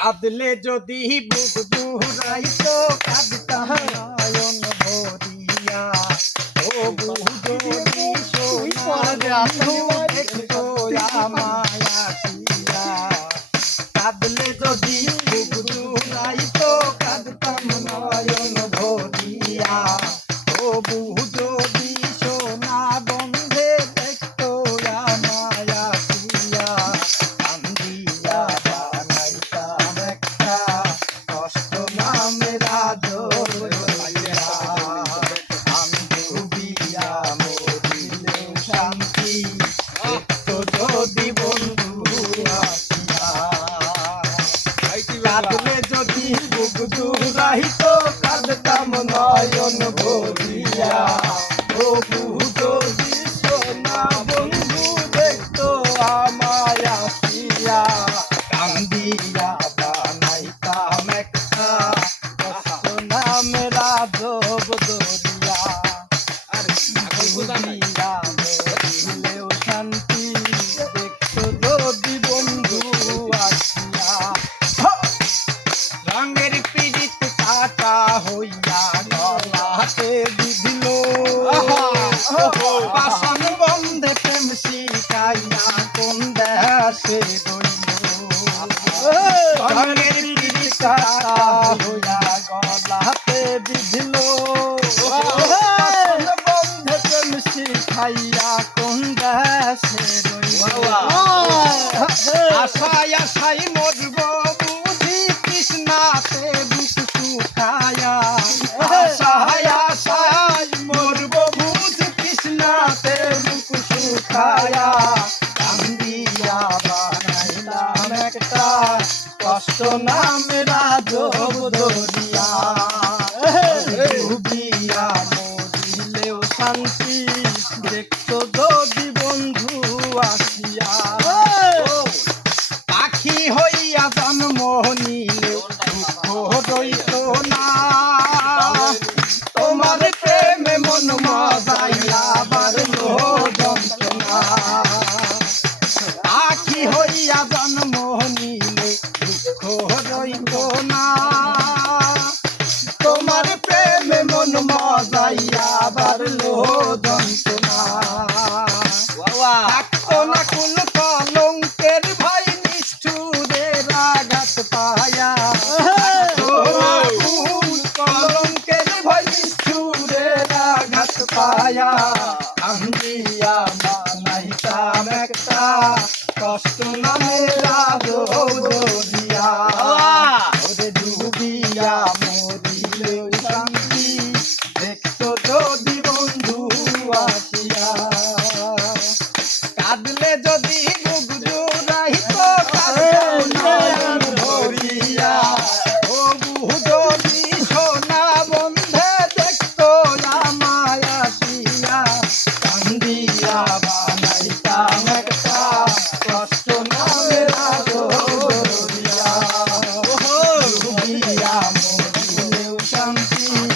কাঁদলে যদি বুক জুড়াইতো কাঁদতাম দরিয়া আর ডুবিয়া মরিলেও শান্তি দেখতো যদি বন্ধু আসিয়া। রঙের পীড়িত কাটা হইয়া গলাতে বিধিল। বাসন বন্ধে প্রেম শিখাইয়া কোন দেশে কাটা হইয়া গলাতে বিধিল বন্ধে প্রেম শিখাইয়া কোন রইল আশায় আশায় মরব বুঝি কৃষ্ণাতে বুক সুখায়া আশায় আশায় মরব বুঝি কৃষ্ণাতে বুক সুখায়া নামে রাজব দরিয়া ডুবিয়া মরিলেও শান্তি দেখতো যদি বন্ধু আসিয়া পাখি হইয়া জন্ম নিলে দুঃখ রইত না তোমার প্রেমে মন মজাইয়া বারলো হইব না। তোমার প্রেমে মন মজাইয়া বাড়লো যন্ত্রণা থাকতো না কুল কলঙ্কের ভাই নিষ্ঠুরের আঘাত পায়া কলঙ্কের ভাই নিষ্ঠুরের আঘাত পায়া আমি মানাইতাম কষ্ট নামের